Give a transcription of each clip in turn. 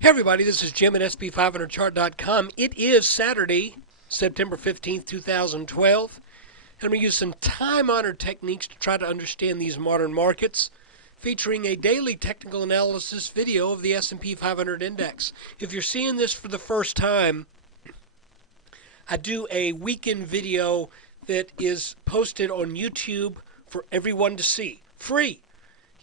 Hey everybody, this is Jim at SP500chart.com. It is Saturday, September 15th, 2012. And I'm going to use some time-honored techniques to try to understand these modern markets, featuring a daily technical analysis video of the S&P 500 index. If you're seeing this for the first time, I do a weekend video that is posted on YouTube for everyone to see, free.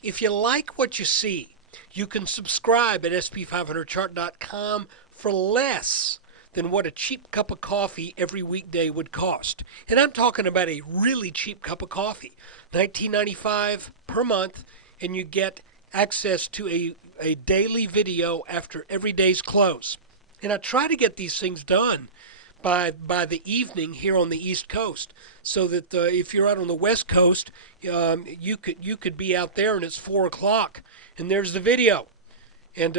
If you like what you see, you can subscribe at SP500chart.com for less than what a cheap cup of coffee every weekday would cost. And I'm talking about a really cheap cup of coffee, $19.95 per month, and you get access to a daily video after every day's close. And I try to get these things done by the evening here on the East Coast, so that if you're out on the West Coast, you could be out there and it's 4 o'clock and there's the video, and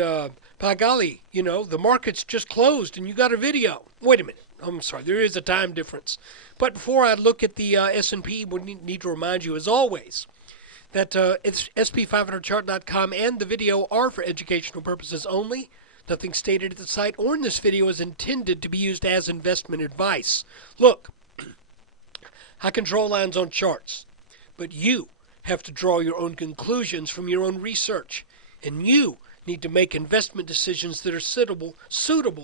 by golly, the market's just closed and you got a video. Wait a minute, I'm sorry, there is a time difference. But before I look at the S&P, we need to remind you, as always, that it's SP500chart.com and the video are for educational purposes only. Nothing stated at the site or in this video is intended to be used as investment advice. Look, I can draw lines on charts, but you have to draw your own conclusions from your own research. And you need to make investment decisions that are suitable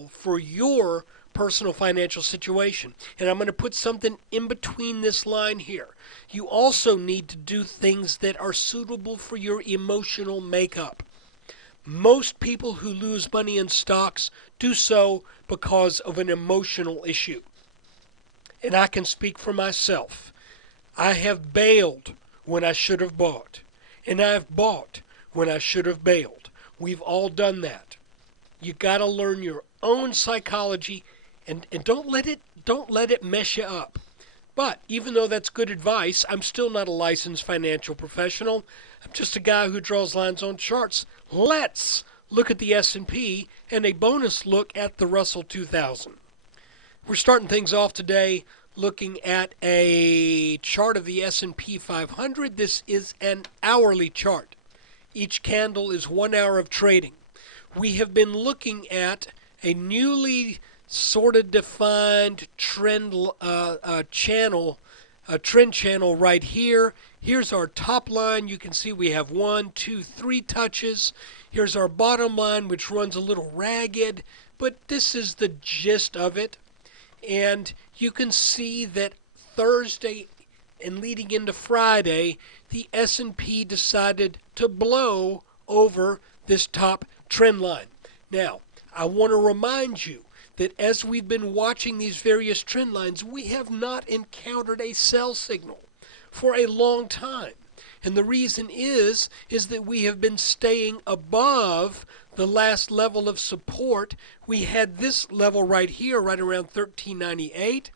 for your personal financial situation. And I'm going to put something in between this line here. You also need to do things that are suitable for your emotional makeup. Most people who lose money in stocks do so because of an emotional issue. And I can speak for myself. I have bailed when I should have bought. And I've bought when I should have bailed. We've all done that. You got to learn your own psychology and don't let it mess you up. But even though that's good advice, I'm still not a licensed financial professional. I'm just a guy who draws lines on charts. Let's look at the S&P and a bonus look at the Russell 2000. We're starting things off today looking at a chart of the S&P 500. This is an hourly chart. Each candle is 1 hour of trading. We have been looking at a newly sort of defined trend channel right here. Here's our top line. You can see we have 1, 2, 3 touches. Here's our bottom line, which runs a little ragged, but this is the gist of it. And you can see that Thursday and leading into Friday, the S&P decided to blow over this top trend line. Now, I want to remind you that as we've been watching these various trend lines, we have not encountered a sell signal for a long time. And the reason is that we have been staying above the last level of support. We had this level right here, right around 1398,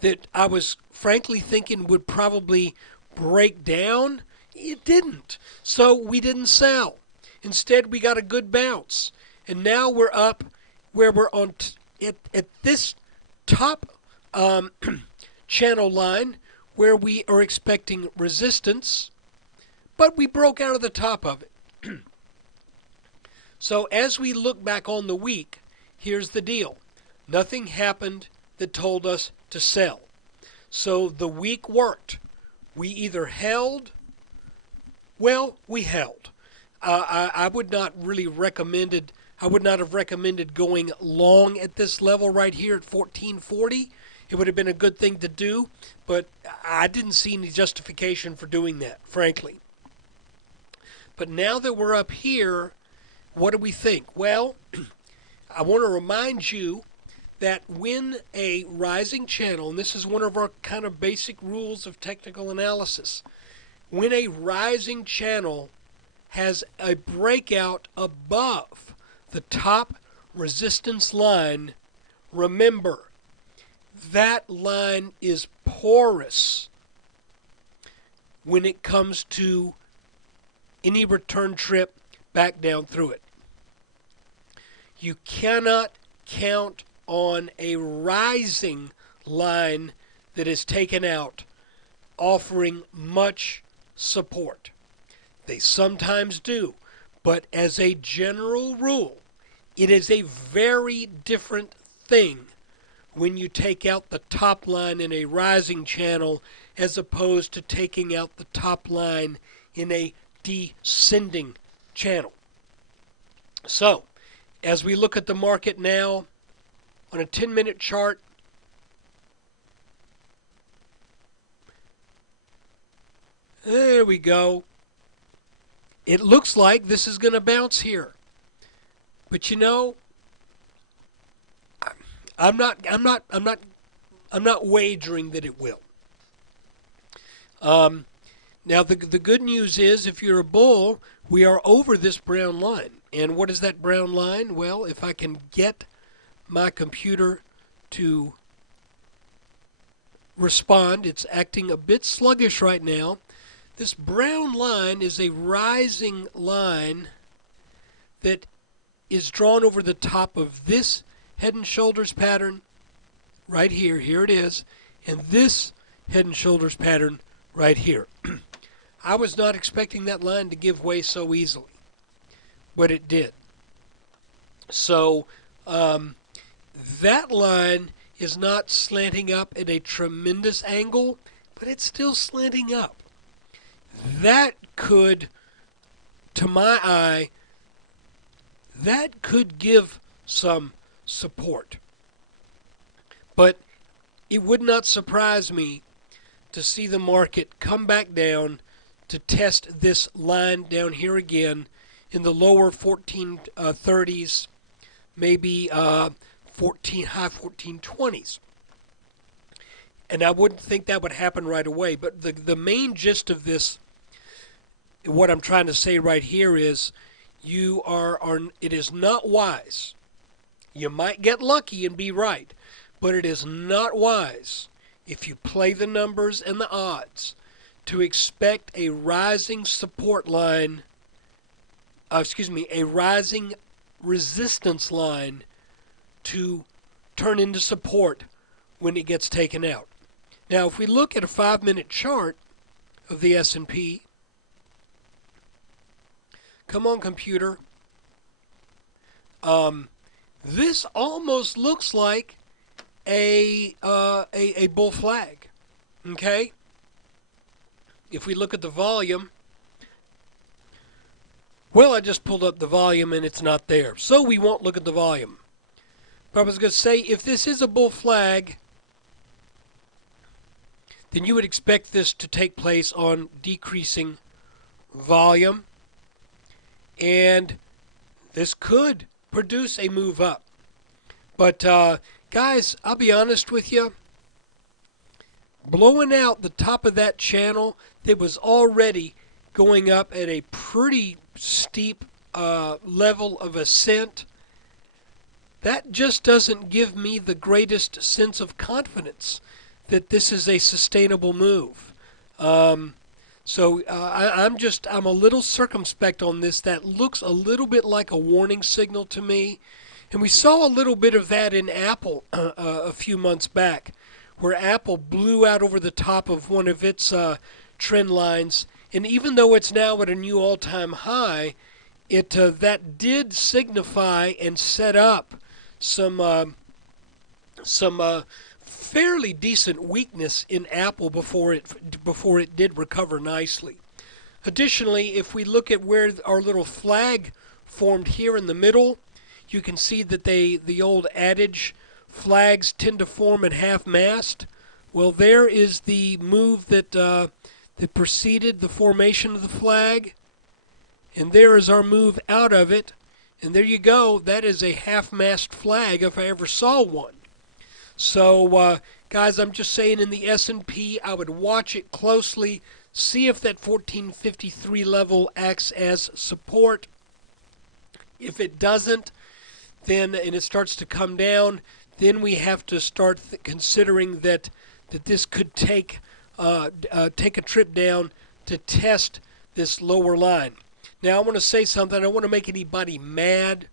that I was frankly thinking would probably break down. It didn't. So we didn't sell. Instead, we got a good bounce. And now we're up where we're on at this top channel line where we are expecting resistance, but we broke out of the top of it. So as we look back on the week, here's the deal. Nothing happened that told us to sell. So the week worked. We either held, we held. I would not have recommended going long at this level right here at 1440. It would have been a good thing to do, but I didn't see any justification for doing that, frankly. But now that we're up here, what do we think? Well, I want to remind you that when a rising channel, and this is one of our kind of basic rules of technical analysis, when a rising channel has a breakout above the top resistance line, remember, that line is porous when it comes to any return trip back down through it. You cannot count on a rising line that is taken out offering much support. They sometimes do, But as a general rule, it is a very different thing when you take out the top line in a rising channel as opposed to taking out the top line in a descending channel. So, as we look at the market now on a 10-minute chart, there we go. It looks like this is going to bounce here. But you know, I'm not wagering that it will. Now the good news is, if you're a bull, we are over this brown line. And what is that brown line? Well, if I can get my computer to respond, it's acting a bit sluggish right now. This brown line is a rising line that is drawn over the top of this head and shoulders pattern right here. Here it is. And this head and shoulders pattern right here. I was not expecting that line to give way so easily, but it did. So that line is not slanting up at a tremendous angle, but it's still slanting up. That could, to my eye, that could give some support. But it would not surprise me to see the market come back down to test this line down here again in the lower 1430s, maybe high 1420s. And I wouldn't think that would happen right away. But the main gist of this, what I'm trying to say right here is, it is not wise. You might get lucky and be right, but it is not wise, if you play the numbers and the odds, to expect a rising support line, a rising resistance line to turn into support when it gets taken out. Now, if we look at a 5-minute chart of the S&P, come on, computer. This almost looks like a bull flag. Okay? If we look at the volume, well, I just pulled up the volume and it's not there, so we won't look at the volume. But I was going to say, if this is a bull flag, then you would expect this to take place on decreasing volume, and this could produce a move up. But guys, I'll be honest with you, blowing out the top of that channel that was already going up at a pretty steep level of ascent, that just doesn't give me the greatest sense of confidence that this is a sustainable move. So I'm a little circumspect on this. That looks a little bit like a warning signal to me. And we saw a little bit of that in Apple a few months back, where Apple blew out over the top of one of its trend lines. And even though it's now at a new all-time high, that did signify and set up some fairly decent weakness in Apple before it did recover nicely. Additionally, if we look at where our little flag formed here in the middle, you can see that the old adage, flags tend to form at half-mast. Well, there is the move that preceded the formation of the flag, and there is our move out of it. And there you go. That is a half-mast flag if I ever saw one. So, guys, I'm just saying, in the S&P, I would watch it closely, see if that 1453 level acts as support. If it doesn't, then, and it starts to come down, then we have to start considering that this could take a trip down to test this lower line. Now, I want to say something. I don't want to make anybody mad,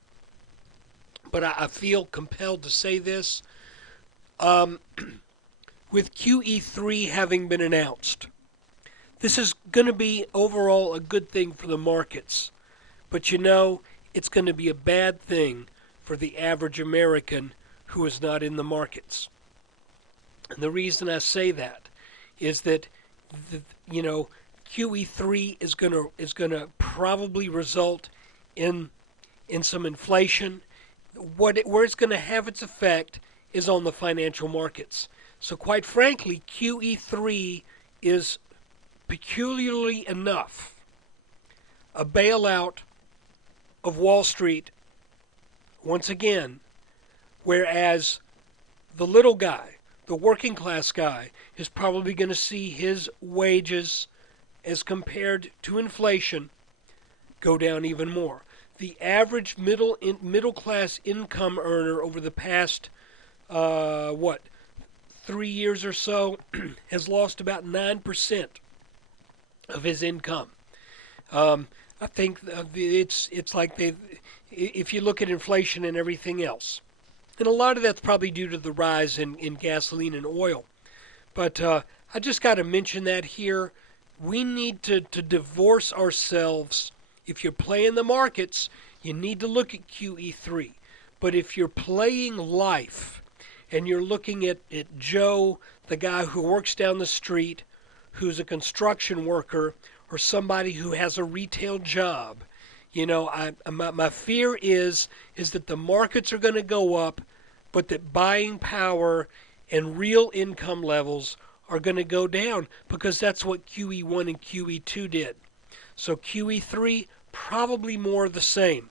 but I feel compelled to say this. With QE3 having been announced, this is going to be overall a good thing for the markets. But you know, it's going to be a bad thing for the average American who is not in the markets. And the reason I say that is that, the, you know, QE3 is gonna probably result in some inflation. Where it's going to have its effect is on the financial markets. So quite frankly, QE3 is peculiarly enough a bailout of Wall Street once again, whereas the little guy, the working class guy, is probably going to see his wages as compared to inflation go down even more. The average middle class income earner over the past 3 years or so has lost about 9% of his income. I think it's like if you look at inflation and everything else, and a lot of that's probably due to the rise in gasoline and oil. But I just got to mention that here. We need to divorce ourselves. If you're playing the markets, you need to look at QE3. But if you're playing life and you're looking at Joe, the guy who works down the street, who's a construction worker, or somebody who has a retail job, you know, my fear is that the markets are going to go up, but that buying power and real income levels are going to go down, because that's what QE1 and QE2 did. So QE3, probably more of the same.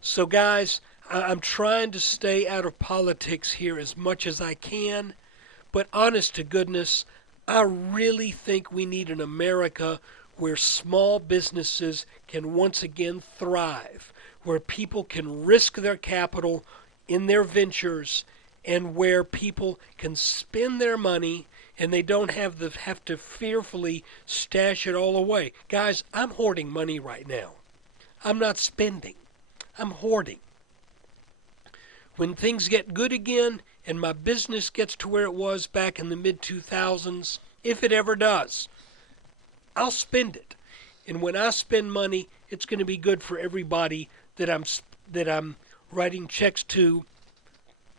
So guys, I'm trying to stay out of politics here as much as I can, but honest to goodness, I really think we need an America where small businesses can once again thrive, where people can risk their capital in their ventures, and where people can spend their money and they don't have to fearfully stash it all away. Guys, I'm hoarding money right now. I'm not spending. I'm hoarding. When things get good again and my business gets to where it was back in the mid-2000s, if it ever does, I'll spend it. And when I spend money, it's going to be good for everybody that I'm writing checks to,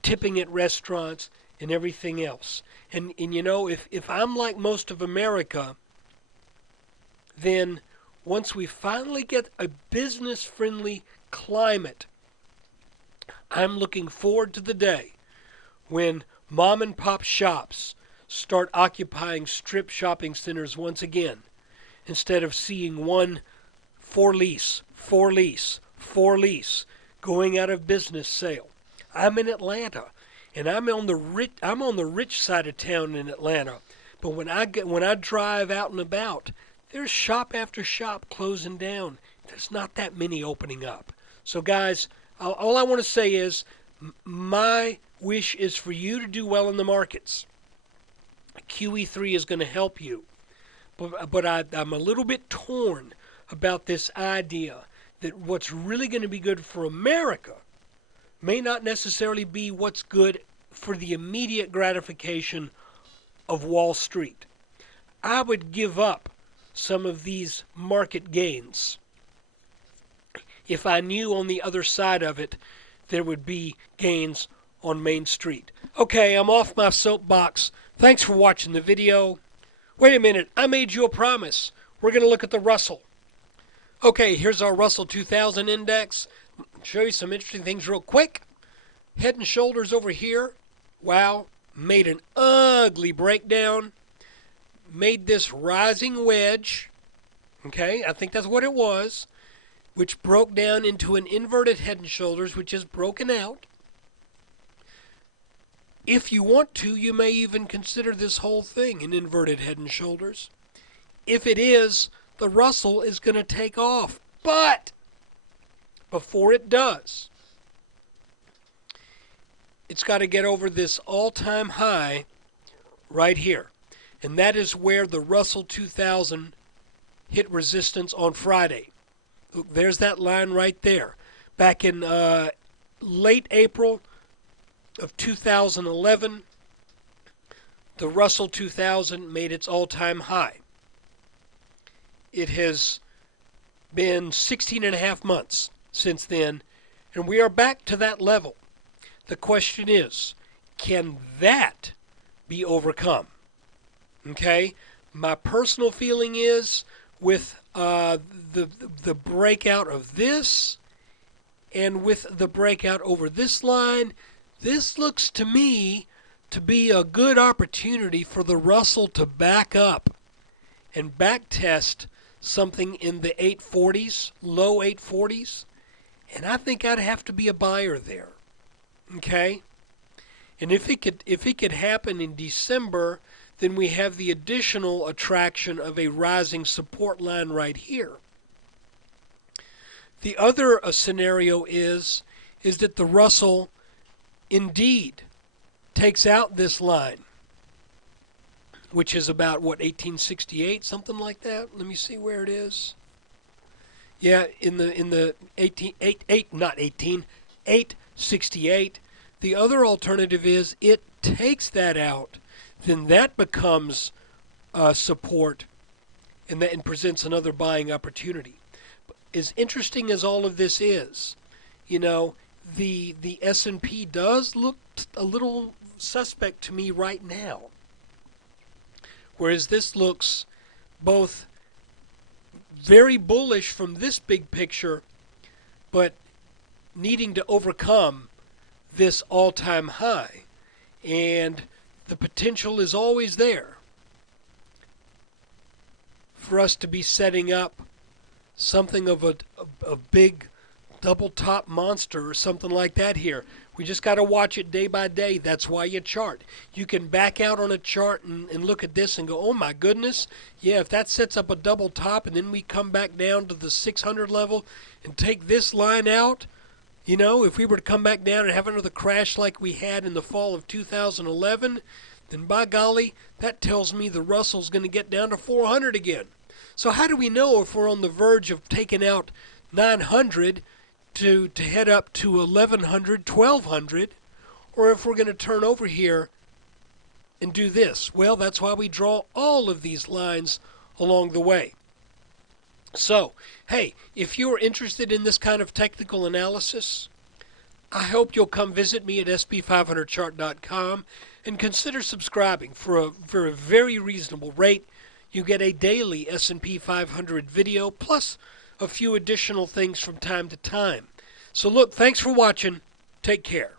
tipping at restaurants, and everything else. And you know, if I'm like most of America, then once we finally get a business-friendly climate, I'm looking forward to the day when mom and pop shops start occupying strip shopping centers once again, instead of seeing one for lease going out of business sale. I'm in Atlanta, and I'm on the rich side of town in Atlanta. But when I drive out and about, there's shop after shop closing down. There's not that many opening up. So guys, all I want to say is my wish is for you to do well in the markets. QE3 is going to help you. But I'm a little bit torn about this idea that what's really going to be good for America may not necessarily be what's good for the immediate gratification of Wall Street. I would give up some of these market gains if I knew on the other side of it there would be gains on Main Street. Okay, I'm off my soapbox. Thanks for watching the video. Wait a minute, I made you a promise. We're going to look at the Russell. Okay, here's our Russell 2000 index. Show you some interesting things real quick. Head and Shoulders over here. Wow, made an ugly breakdown. Made this rising wedge. Okay, I think that's what it was. Which broke down into an inverted Head and Shoulders, which is broken out. If you want to, you may even consider this whole thing an inverted Head and Shoulders. If it is, the Russell is going to take off. But before it does, it's got to get over this all-time high right here. And that is where the Russell 2000 hit resistance on Friday. Look, there's that line right there. Back in late April of 2011, the Russell 2000 made its all-time high. It has Been 16 and a half months since then, and we are back to that level. The question is, can that be overcome? Okay? My personal feeling is with the breakout of this and with the breakout over this line, this looks to me to be a good opportunity for the Russell to back up and back test something in the 840s, low 840s, and I think I'd have to be a buyer there. Okay? And if it could happen in December, then we have the additional attraction of a rising support line right here. The other scenario is that the Russell indeed takes out this line, which is about, what, 1868, something like that? Let me see where it is. Yeah, in the 868. The other alternative is it takes that out, then that becomes support, and that presents another buying opportunity. As interesting as all of this is, you know, the S&P does look a little suspect to me right now. Whereas this looks both very bullish from this big picture, but needing to overcome this all-time high. And the potential is always there for us to be setting up something of a big double top monster or something like that here. We just got to watch it day by day. That's why you chart. You can back out on a chart and look at this and go, oh my goodness, yeah, if that sets up a double top and then we come back down to the 600 level and take this line out, you know, if we were to come back down and have another crash like we had in the fall of 2011, then by golly, that tells me the Russell's going to get down to 400 again. So how do we know if we're on the verge of taking out 900 to head up to 1100, 1200, or if we're going to turn over here and do this? Well, that's why we draw all of these lines along the way. So, hey, if you're interested in this kind of technical analysis, I hope you'll come visit me at sp500chart.com and consider subscribing for a very reasonable rate. You get a daily S&P 500 video plus a few additional things from time to time. So look, thanks for watching. Take care.